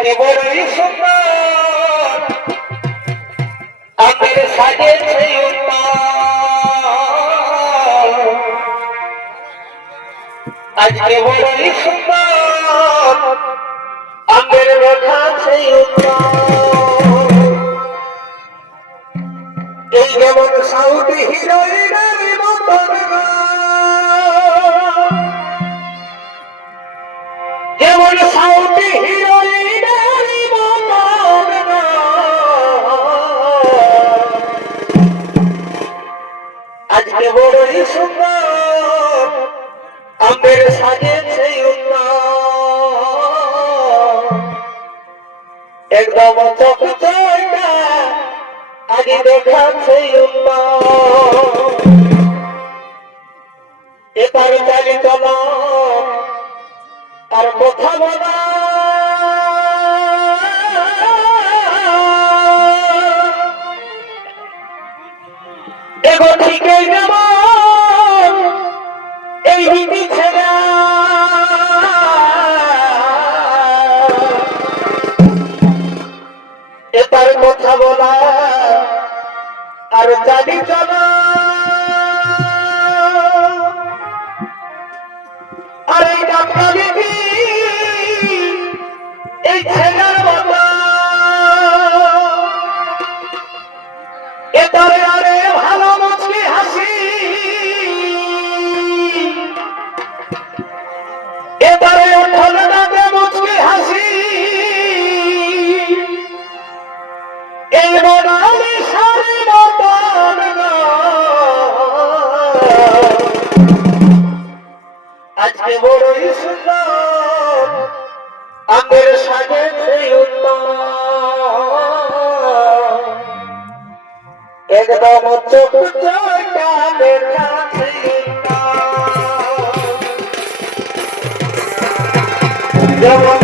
আজকে বড়ই সুন্দর আমের সাজেছে আজকে বড়ই সুন্দর আমের রেখাছে এই যেমন সাউথ হিরোইনের মতন যেমন সাউথ হিরোইনের মতন আজকে বড়ই সুন্দর আমের সাজেছে একদম চকচকা আগে দেখাচ্ছে এবার চালিত আর কথা বলা এগো ঠিকই যাব এই রীতি ছেড়া এবার কথা বলা আর চালি চলা আর এই ডাক্তার এই ছেলের বাবা এবারে আরে ভালো মুচকি হাসি এবারে ওঠলে ডাকে মুচকি হাসি এই বনালি সারি মতন আজকে বড়ই সুন্দর আমের সাজেছে একদম চকচকা দেখাচ্ছে যেমন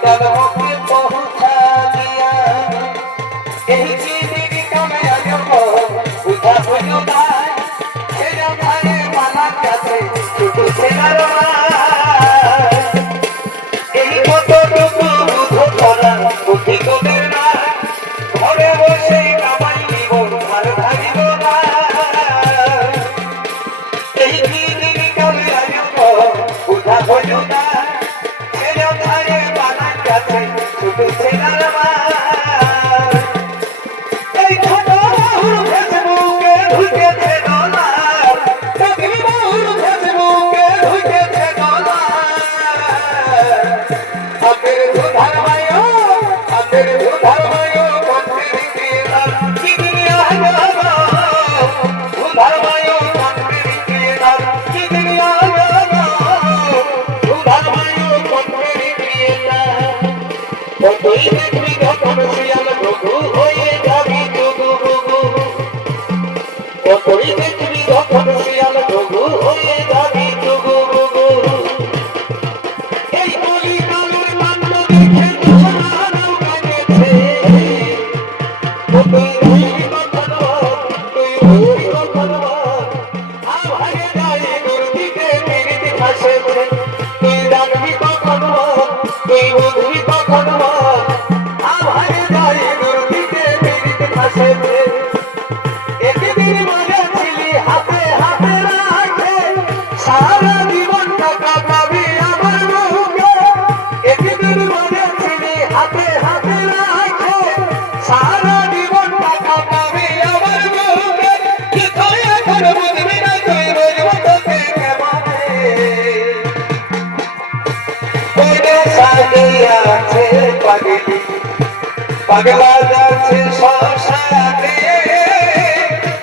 शीतल मुखी पहुँचा दिया यही चीज़ का मैं अजब उठा बुझुदा तेरा भाई माना कैसे तू से नरमा यही तो बुझो थोड़ा बुद्धि को देना घरे बसे कमाई लीबो घर भागिबो ना यही चीज़ का मैं अजब उठा बुझुदा तेरा भाई माना कैसे तू से नरमा पगला जाছে শ্মশানে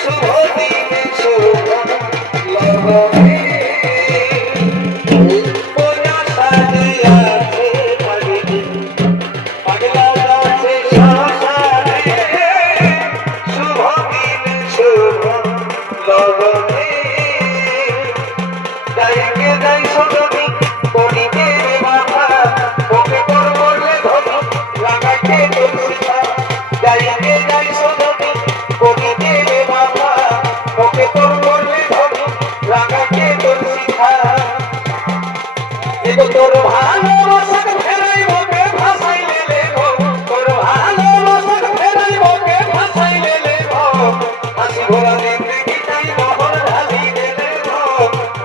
শুভ দিনে শুভ লগনে কোনা সাজিয়াছে পাগলি পগলা যাছে শ্মশানে শুভ দিনে শুভ লগনে যাইকে যাই সদনি করিতে বাবা ওকে পর বললে ধরি লাগাইতে তোর ভালোবাসা ফেরাই ওকে ভাসাইলে লেগো তোর ভালোবাসা ফেরাই ওকে ভাসাইলে লেগো হাসি ভরা জিন্দগিটাই নহর ঢালি দেলে গো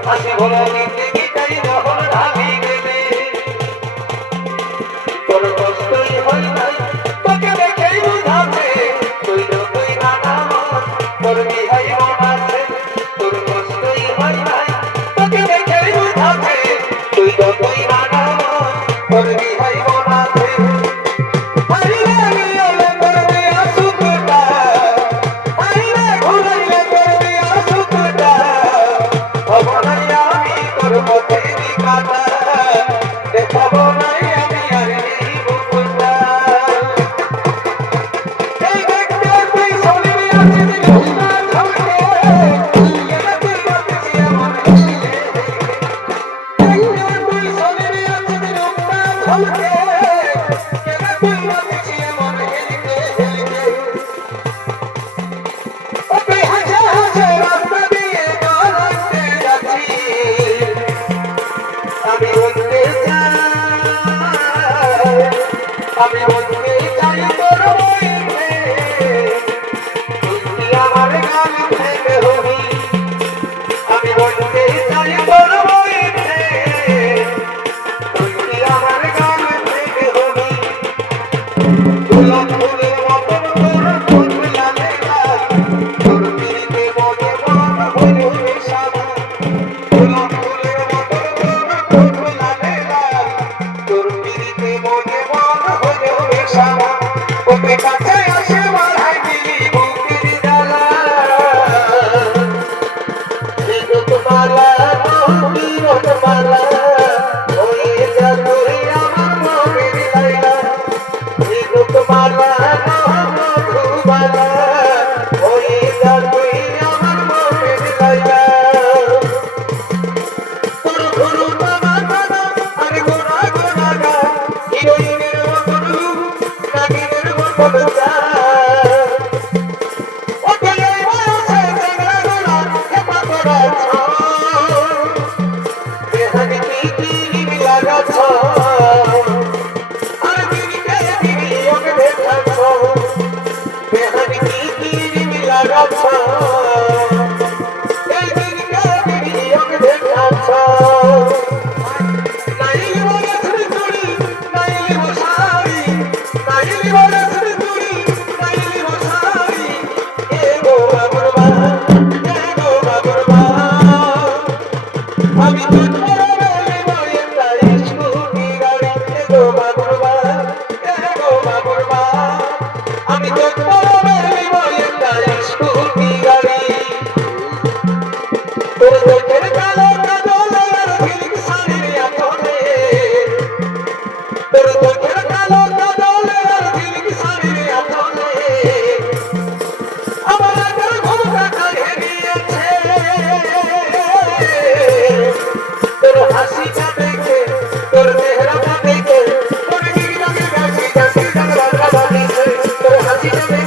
হাসি ভরা জিন্দগিটাই নহর ঢালি দেলে তোর কষ্টই হয় নাই তোকে দেখেই বুঝাছে তুই যতই না নাম তোর বিহাই মনাছে তোর কষ্টই হয় নাই তোকে দেখেই বুঝাছে তুই যতই না নাম তোর বিহাই মনাছে হারিলে গিয়েলে তোর দেয়া সুখটা হারিলে ঘুরাইলে তোর দেয়া সুখটা হব নাই আমি তোর পথেরই কাটা দেখাবো নাই আমি আর এই বুকুটা এই দেখতে তুই শরীরে আছিস ঘুমা ঝলকে কেন তুই বাঁচিস এমন হেলে দেখতে তুই শরীরে আছিস ঘুমা ঝলকে কেন তুই বাঁচিস এমন হেলকে হেলকে ওকে হাসে হাসে রাস্তা দিয়ে গলাতে যাচ্ছি আমি বলতে চাই আমি বলতে চাই তোর বইতে তুই আমার গান থেকে হবি আমি বলতে চাই তোর বইতে তুই আমার গান থেকে হবি গোলাপ ফুলের মতন তোর ফুল লাগেগা তোর পিড়িতে মনে মন হইল সাদা গোলাপ ফুলের মতন তোর ফুল লাগেগা তোর পিড়িতে মনে মন হইল সাদা ওকে কাছে আসে বাড়াই দিলি বুকের জ্বালা বিদ্যুৎ মালা বিরোধ মালা হয়ে যা তুই আমার মনের লাইলা বিদ্যুৎ মালা মধুবালা হয়ে যা তুই আমার মনের লাইলা তোর গুরু বাবা দাদা আর গোনা গোনা গা হিরোইন আচ্ছা এই দিনকে বিয়োগ দেখে আচ্ছা নাইলি বলে ছুরি ছুরি নাইলি মশারি নাইলি বলে ছুরি ছুরি নাইলি মশারি এ গো বাবুরবা আমি তো তোর বেলি বইটা স্কুটি গাড়ি এ গো বাবুরবা আমি তো তোর বেলি বইটা স্কুটি গাড়ি তোর চোখের কালো কাজল আর ঝিলিক শাড়ির আঁচলে তোর চোখের কালো কাজল আর ঝিলিক শাড়ির আঁচলে আমার আগের ঘুমটা খাইয়ে নিয়েছে তোর হাসিটা দেখে তোর চেহারাটা দেখে তোর গিরি গাছি গাছি গাছি গাছি গাছি তোর হাসিটা দেখে